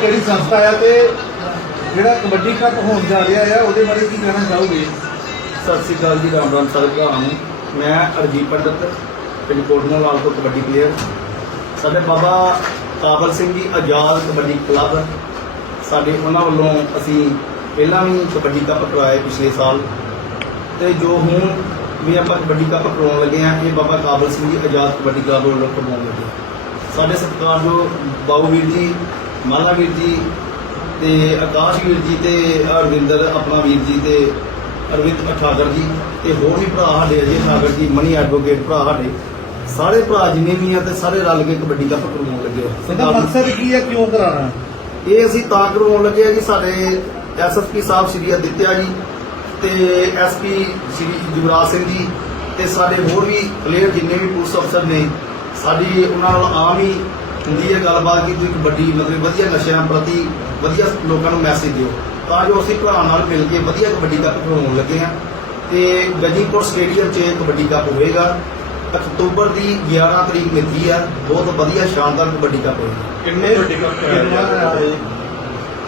ਕਿਹੜੀ ਸੰਸਥਾ ਆ ਤੇ ਜਿਹੜਾ ਕਬੱਡੀ ਕੱਪ ਹੋਣ ਜਾ ਰਿਹਾ ਆ, ਉਹਦੇ ਬਾਰੇ ਕੀ ਕਹਿਣਾ ਚਾਹੋਗੇ? ਸਤਿ ਸ੍ਰੀ ਅਕਾਲ ਜੀ, ਰਾਮ ਰਾਮ ਸਾਰੇ ਭਰਾਵਾਂ ਨੂੰ ਮੈਂ ਅਰਜੀਤ ਪੰਡਤ, ਪਿੰਡ ਕੋਟਨਾ ਲਾਲ ਤੋਂ ਕਬੱਡੀ ਪਲੇਅਰ ਸਾਡੇ ਬਾਬਾ ਕਾਬਲ ਸਿੰਘ ਜੀ ਆਜ਼ਾਦ ਕਬੱਡੀ ਕਲੱਬ ਸਾਡੇ ਉਹਨਾਂ ਵੱਲੋਂ ਅਸੀਂ ਪਹਿਲਾਂ ਵੀ ਕਬੱਡੀ ਕੱਪ ਕਰਵਾਏ ਪਿਛਲੇ ਸਾਲ। ਤੇ ਜੋ ਹੁਣ ਵੀ ਆਪਾਂ ਕਬੱਡੀ ਕੱਪ ਕਰਵਾਉਣ ਲੱਗੇ ਆ, ਇਹ ਬਾਬਾ ਕਾਬਲ ਸਿੰਘ ਜੀ ਆਜ਼ਾਦ ਕਬੱਡੀ ਕਲੱਬ ਵੱਲੋਂ ਕਰਵਾਉਣ ਲੱਗੇ ਹਾਂ। ਸਾਡੇ ਸਤਿਕਾਰਯੋਗ ਬਾਊ ਵੀਰ ਜੀ ਮਾਲਾ ਵੀਰ ਜੀ ਤੇ ਆਕਾਸ਼ ਵੀਰ ਜੀ ਤੇ ਅਰਵਿੰਦਰ ਆਪਣਾ ਵੀਰ ਜੀ ਤੇ ਅਰਵਿੰਦ ਠਾਕਰ ਜੀ ਤੇ ਹੋਰ ਵੀ ਭਰਾ ਸਾਡੇ ਅਜੇ ਠਾਕਰ ਜੀ ਮਨੀ ਐਡਵੋਕੇਟ ਭਰਾ ਸਾਡੇ ਸਾਰੇ ਭਰਾ ਜਿੰਨੇ ਵੀ ਆ ਤੇ ਸਾਰੇ ਰਲ ਕੇ ਕਬੱਡੀ ਕੱਪ ਕਰਵਾਉਣ ਲੱਗੇ। ਇਹਦਾ ਮਕਸਦ ਕੀ ਹੈ ਕਿਉਂ ਕਰਾਉਣਾ ਇਹ ਅਸੀਂ ਤਾਂ ਕਰਵਾਉਣ ਲੱਗੇ ਆ ਜੀ ਸਾਡੇ ਐਸਐਸਪੀ ਸਾਹਿਬ ਸ਼੍ਰੀ ਅਦਿੱਤਿਆ ਜੀ ਤੇ ਐਸਪੀ ਸ਼੍ਰੀ ਜੁਗਰਾਜ ਸਿੰਘ ਜੀ ਤੇ ਸਾਡੇ ਹੋਰ ਵੀ ਪਲੇਅਰ ਜਿੰਨੇ ਵੀ ਪੁਲਿਸ ਅਫਸਰ ਨੇ ਸਾਡੀ ਉਹਨਾਂ ਨਾਲ ਆਮ ਹੀ ਹੁੰਦੀ ਹੈ ਗੱਲਬਾਤ ਕਿ ਤੁਸੀਂ ਕਬੱਡੀ ਮਤਲਬ ਵਧੀਆ ਨਸ਼ਿਆਂ ਪ੍ਰਤੀ ਵਧੀਆ ਲੋਕਾਂ ਨੂੰ ਮੈਸੇਜ ਦਿਓ। ਤਾਂ ਜੋ ਅਸੀਂ ਭਰਾ ਨਾਲ ਮਿਲ ਕੇ ਵਧੀਆ ਕਬੱਡੀ ਕੱਪ ਕਰਵਾਉਣ ਲੱਗੇ ਹਾਂ। ਤੇ ਗਜੀਪੁਰ ਸਟੇਡੀਅਮ 'ਚ ਕਬੱਡੀ ਕੱਪ ਹੋਏਗਾ। ਅਕਤੂਬਰ ਦੀ 11 ਤਰੀਕ ਮਿਤੀ ਆ। ਬਹੁਤ ਵਧੀਆ ਸ਼ਾਨਦਾਰ ਕਬੱਡੀ ਕੱਪ ਹੋਏਗਾ। ਕਿੰਨੇ ਵੱਡੀ ਕੱਪ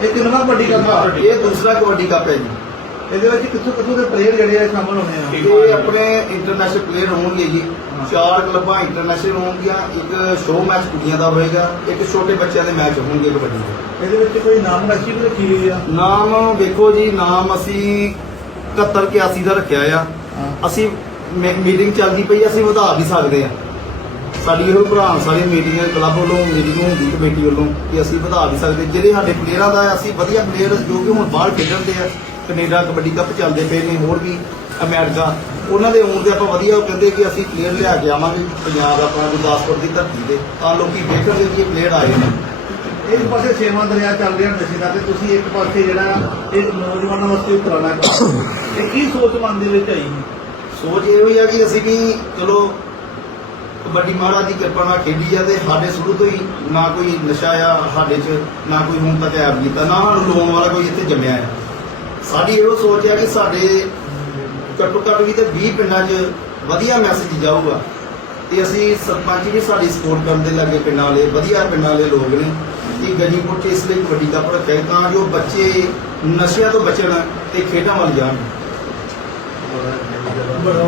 ਇਹ ਕਿੰਨਾ ਵੱਡੀ ਕੱਪ ਇਹ ਦੂਸਰਾ ਕਬੱਡੀ ਕੱਪ ਹੈ ਜੀ। ਇਹਦੇ ਵਿੱਚ ਕਿੱਥੋਂ ਕਿੱਥੋਂ ਦੇ ਪਲੇਅਰ ਜਿਹੜੇ ਆ ਸ਼ਾਮਲ ਹੋਣੇ ਆ? ਇਹ ਆਪਣੇ ਇੰਟਰਨੈਸ਼ਨਲ ਪਲੇਅਰ ਹੋਣਗੇ ਜੀ। ਚਾਰ ਕਲੱਬਾਂ ਇੰਟਰਨੈਸ਼ਨਲ ਹੋਣਗੀਆਂ ਇੱਕ ਸ਼ੋਅ ਮੈਚ ਕੁੜੀਆਂ ਦਾ ਹੋਏਗਾ ਇੱਕ ਛੋਟੇ ਬੱਚਿਆਂ ਦੇ ਮੈਚ ਹੋਣਗੇ ਕਬੱਡੀ ਦੇ। ਇਹਦੇ ਵਿੱਚ ਕੋਈ ਨਾਮ ਰਾਸ਼ੀ ਵੀ ਰੱਖੀ ਹੋਈ ਆ? ਨਾਮ ਵੇਖੋ ਜੀ ਨਾਮ ਅਸੀਂ 71 81 ਦਾ ਰੱਖਿਆ ਆ। ਅਸੀਂ ਮੀਟਿੰਗ ਚੱਲਦੀ ਪਈ ਅਸੀਂ ਵਧਾ ਵੀ ਸਕਦੇ ਆ। ਸਾਡੀ ਇਹੋ ਭਰਾ ਸਾਰੀ ਮੀਟਿੰਗ ਕਲੱਬ ਵੱਲੋਂ ਮੀਟਿੰਗ ਹੁੰਦੀ ਕਮੇਟੀ ਵੱਲੋਂ ਕਿ ਅਸੀਂ ਵਧਾ ਵੀ ਸਕਦੇ। ਜਿਹੜੇ ਸਾਡੇ ਪਲੇਅਰਾਂ ਦਾ ਅਸੀਂ ਵਧੀਆ ਪਲੇਅਰ ਜੋ ਕਿ ਹੁਣ ਬਾਹਰ ਖੇਡਣ ਦੇ ਆ ਕੈਨੇਡਾ ਕਬੱਡੀ ਕੱਪ ਚੱਲਦੇ ਪਏ ਨੇ ਹੋਰ ਵੀ ਅਮਰੀਕਾ। ਉਹਨਾਂ ਦੇ ਆਉਣ ਤੇ ਆਪਾਂ ਵਧੀਆ ਉਹ ਕਹਿੰਦੇ ਕਿ ਅਸੀਂ ਪਲੇਅਰ ਲਿਆ ਕੇ ਆਵਾਂਗੇ ਪੰਜਾਬ ਆਪਣਾ ਗੁਰਦਾਸਪੁਰ ਦੀ ਧਰਤੀ ਤੇ। ਤਾਂ ਲੋਕੀ ਵੇਖਣਗੇ ਕਿ ਪਲੇਅਰ ਆਏ ਨੇ। ਇੱਕ ਪਾਸੇ ਛੇਵਾਂ ਦਰਿਆ ਚੱਲ ਰਿਹਾ ਨਸ਼ੇ ਦਾ ਤੇ ਤੁਸੀਂ ਇੱਕ ਪਾਸੇ ਜਿਹੜਾ ਇਹ ਨੌਜਵਾਨਾਂ ਵਾਸਤੇ ਉਤਰਾਣਾ ਕਰ ਇਹ ਕੀ ਸੋਚ ਮਨ ਦੇ ਵਿੱਚ ਆਈ? ਸੋਚ ਇਹੋ ਹੀ ਆ ਕਿ ਅਸੀਂ ਵੀ ਚਲੋ ਕਬੱਡੀ ਮਹਾਰਾਜ ਦੀ ਕਿਰਪਾ ਨਾਲ ਖੇਡੀ ਤੇ ਸਾਡੇ ਸ਼ੁਰੂ ਤੋਂ ਹੀ ਨਾ ਕੋਈ ਨਸ਼ਾ ਆ ਸਾਡੇ 'ਚ ਨਾ ਕੋਈ ਹੁਣ ਤੱਕ ਐਬ ਕੀਤਾ ਨਾ ਲੋਨ ਵਾਲਾ ਕੋਈ ਇੱਥੇ ਜੰਮਿਆ ਆ। ਸਾਡੀ ਇਹੋ ਸੋਚ ਆ ਕਿ ਸਾਡੇ ਘੱਟੋ ਘੱਟ ਵੀ ਤੇ 20 ਪਿੰਡਾਂ 'ਚ ਵਧੀਆ ਮੈਸੇਜ ਜਾਊਗਾ। ਤੇ ਅਸੀਂ ਸਰਪੰਚ ਵੀ ਸਾਡੀ ਸਪੋਰਟ ਕਰਨ ਦੇ ਲੱਗੇ ਪਿੰਡਾਂ ਵਾਲੇ, ਵਧੀਆ ਪਿੰਡਾਂ ਵਾਲੇ ਲੋਕ ਨੇ। ਕਿ ਗਜੀਪੁਰ 'ਚ ਇਸ ਲਈ ਕਬੱਡੀ ਕੱਪ ਰੱਖਿਆ ਹੈ ਤਾਂ ਜੋ ਬੱਚੇ ਨਸ਼ਿਆਂ ਤੋਂ ਬਚਣ ਤੇ ਖੇਡਾਂ ਵੱਲ ਜਾਣ। ਬੜਾ